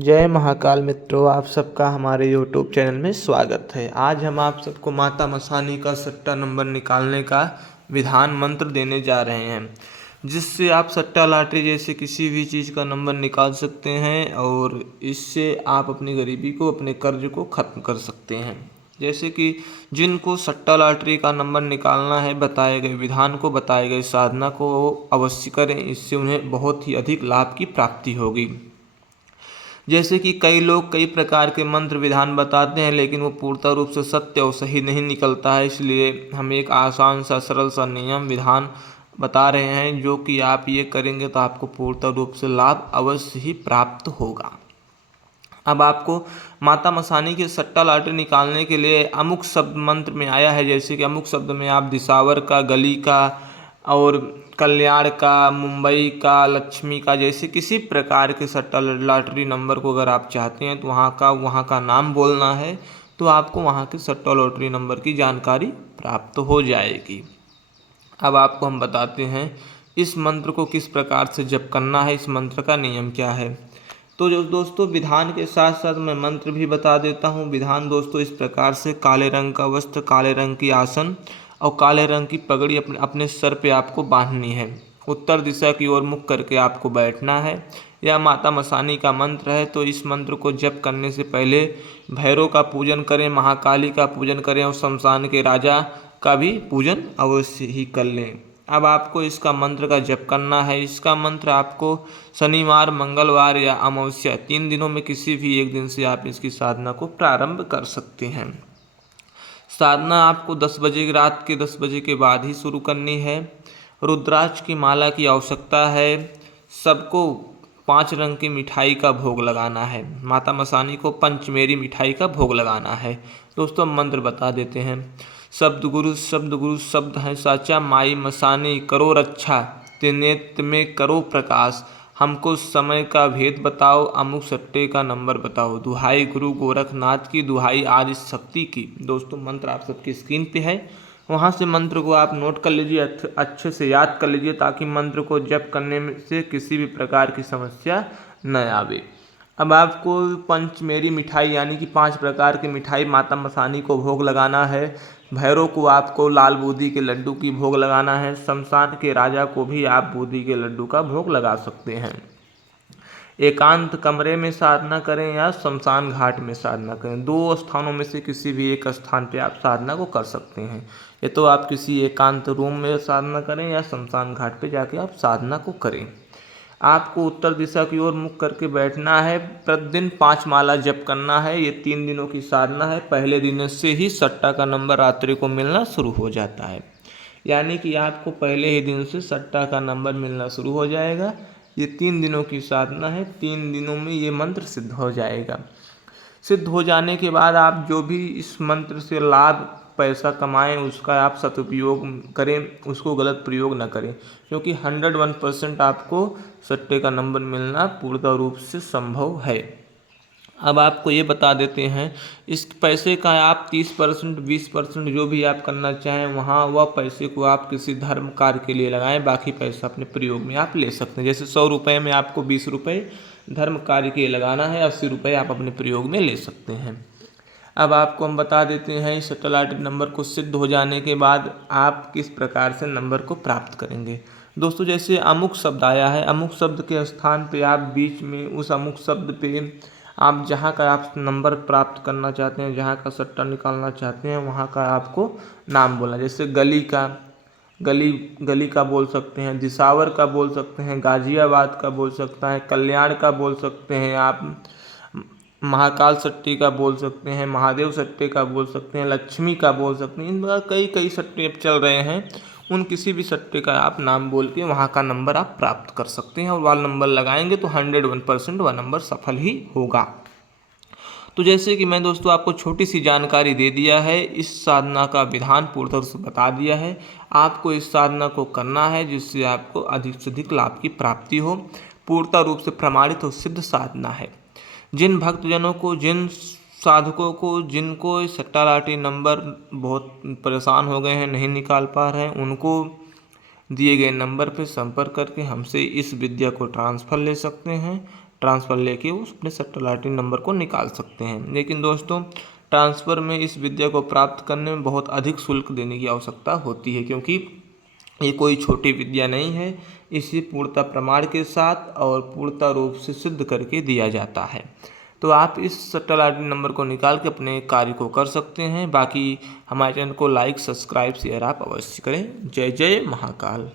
जय महाकाल मित्रों, आप सबका हमारे यूट्यूब चैनल में स्वागत है। आज हम आप सबको माता मसानी का सट्टा नंबर निकालने का विधान मंत्र देने जा रहे हैं, जिससे आप सट्टा लॉटरी जैसे किसी भी चीज़ का नंबर निकाल सकते हैं और इससे आप अपनी गरीबी को, अपने कर्ज को ख़त्म कर सकते हैं। जैसे कि जिनको सट्टा लॉटरी का नंबर निकालना है, बताए गए विधान को, बताए गए साधना को अवश्य करें। इससे उन्हें बहुत ही अधिक लाभ की प्राप्ति होगी। जैसे कि कई लोग कई प्रकार के मंत्र विधान बताते हैं, लेकिन वो पूर्णतः रूप से सत्य और सही नहीं निकलता है। इसलिए हम एक आसान सा, सरल सा नियम विधान बता रहे हैं, जो कि आप ये करेंगे तो आपको पूर्णतः रूप से लाभ अवश्य ही प्राप्त होगा। अब आपको माता मसानी के सट्टा लॉटरी निकालने के लिए अमुक शब्द मंत्र में आया है। जैसे कि अमुक शब्द में आप दिसावर का, गली का और कल्याण का, मुंबई का, लक्ष्मी का, जैसे किसी प्रकार के सट्टा लॉटरी नंबर को अगर आप चाहते हैं तो वहाँ का नाम बोलना है, तो आपको वहाँ के सट्टा लॉटरी नंबर की जानकारी प्राप्त हो जाएगी। अब आपको हम बताते हैं इस मंत्र को किस प्रकार से जप करना है, इस मंत्र का नियम क्या है। तो जो दोस्तों, विधान के साथ साथ मैं मंत्र भी बता देता हूँ। विधान दोस्तों इस प्रकार से: काले रंग का वस्त्र, काले रंग की आसन और काले रंग की पगड़ी अपने अपने सर पे आपको बांधनी है। उत्तर दिशा की ओर मुख करके आपको बैठना है। यह माता मसानी का मंत्र है, तो इस मंत्र को जप करने से पहले भैरव का पूजन करें, महाकाली का पूजन करें और शमशान के राजा का भी पूजन अवश्य ही कर लें। अब आपको इसका मंत्र का जप करना है। इसका मंत्र आपको शनिवार, मंगलवार या अमावस्या 3 दिनों में किसी भी एक दिन से आप इसकी साधना को प्रारंभ कर सकते हैं। साधना आपको 10 बजे, रात के 10 बजे के बाद ही शुरू करनी है। रुद्राक्ष की माला की आवश्यकता है। सबको 5 रंग की मिठाई का भोग लगाना है। माता मसानी को पंचमेरी मिठाई का भोग लगाना है। दोस्तों मंत्र बता देते हैं। शब्द गुरु शब्द है साचा, माई मसानी करो रक्षा, त्रिनेत्र में करो प्रकाश, हमको समय का भेद बताओ, अमुक सट्टे का नंबर बताओ, दुहाई गुरु गोरखनाथ की, दुहाई आदि शक्ति की। दोस्तों मंत्र आप सबकी स्क्रीन पे है, वहाँ से मंत्र को आप नोट कर लीजिए, अच्छे से याद कर लीजिए, ताकि मंत्र को जप करने में से किसी भी प्रकार की समस्या न आवे। अब आपको पंचमेरी मिठाई यानी कि 5 प्रकार की मिठाई माता मसानी को भोग लगाना है। भैरव को आपको लाल बूंदी के लड्डू की भोग लगाना है। शमशान के राजा को भी आप बूंदी के लड्डू का भोग लगा सकते हैं। एकांत कमरे में साधना करें या शमशान घाट में साधना करें, 2 स्थानों में से किसी भी एक स्थान पे आप साधना को कर सकते हैं। ये तो आप किसी एकांत रूम में साधना करें या शमशान घाट पे जाके आप साधना को करें। आपको उत्तर दिशा की ओर मुख करके बैठना है। प्रतिदिन 5 माला जप करना है। ये 3 दिनों की साधना है। पहले दिन से ही सट्टा का नंबर रात्रि को मिलना शुरू हो जाता है, यानी कि आपको पहले ही दिन से सट्टा का नंबर मिलना शुरू हो जाएगा। ये 3 दिनों की साधना है। 3 दिनों में ये मंत्र सिद्ध हो जाएगा। सिद्ध हो जाने के बाद आप जो भी इस मंत्र से लाभ, पैसा कमाएं, उसका आप सदुपयोग करें, उसको गलत प्रयोग न करें, क्योंकि 101% आपको सट्टे का नंबर मिलना पूर्ण रूप से संभव है। अब आपको ये बता देते हैं, इस पैसे का आप 30%, 20% जो भी आप करना चाहें, वहाँ वह पैसे को आप किसी धर्म कार्य के लिए लगाएं। बाकी पैसा अपने प्रयोग में आप ले सकते हैं। जैसे 100 रुपये में आपको 20 रुपये धर्म कार्य के लिए लगाना है, 80 रुपये आप अपने प्रयोग में ले सकते हैं। अब आपको हम बता देते हैं, इस सट्टा लॉटरी नंबर को सिद्ध हो जाने के बाद आप किस प्रकार से नंबर को प्राप्त करेंगे। दोस्तों जैसे अमुक शब्द आया है, अमुक शब्द के स्थान पे आप बीच में उस अमुक शब्द पे आप जहाँ का आप नंबर प्राप्त करना चाहते हैं, जहाँ का सट्टा निकालना चाहते हैं, वहाँ का आपको नाम बोलना। जैसे गली का, गली का बोल सकते हैं, दिसावर का बोल सकते हैं, गाजियाबाद का बोल सकता है, कल्याण का बोल सकते हैं, आप महाकाल सट्टे का बोल सकते हैं, महादेव सट्टे का बोल सकते हैं, लक्ष्मी का बोल सकते हैं। इन कई कई सट्टे अब चल रहे हैं। उन किसी भी सट्टे का आप नाम बोल के वहाँ का नंबर आप प्राप्त कर सकते हैं, और वह नंबर लगाएंगे तो 101% वह नंबर सफल ही होगा। तो जैसे कि मैं दोस्तों आपको छोटी सी जानकारी दे दिया है, इस साधना का विधान पूर्ण रूप से बता दिया है। आपको इस साधना को करना है, जिससे आपको अधिक से अधिक लाभ की प्राप्ति हो। पूर्णतः रूप से प्रमाणित और सिद्ध साधना है। जिन भक्तजनों को, जिन साधकों को, जिनको सट्टा लॉटरी नंबर बहुत परेशान हो गए हैं, नहीं निकाल पा रहे हैं, उनको दिए गए नंबर पर संपर्क करके हमसे इस विद्या को ट्रांसफ़र ले सकते हैं। ट्रांसफ़र लेके वो अपने सट्टा लॉटरी नंबर को निकाल सकते हैं। लेकिन दोस्तों, ट्रांसफ़र में इस विद्या को प्राप्त करने में बहुत अधिक शुल्क देने की आवश्यकता होती है, क्योंकि ये कोई छोटी विद्या नहीं है। इसे पूर्णतः प्रमाण के साथ और पूर्णतः रूप से सिद्ध करके दिया जाता है। तो आप इस सट्टा लॉटरी नंबर को निकाल के अपने कार्य को कर सकते हैं। बाकी हमारे चैनल को लाइक, सब्सक्राइब, शेयर आप अवश्य करें। जय जय महाकाल।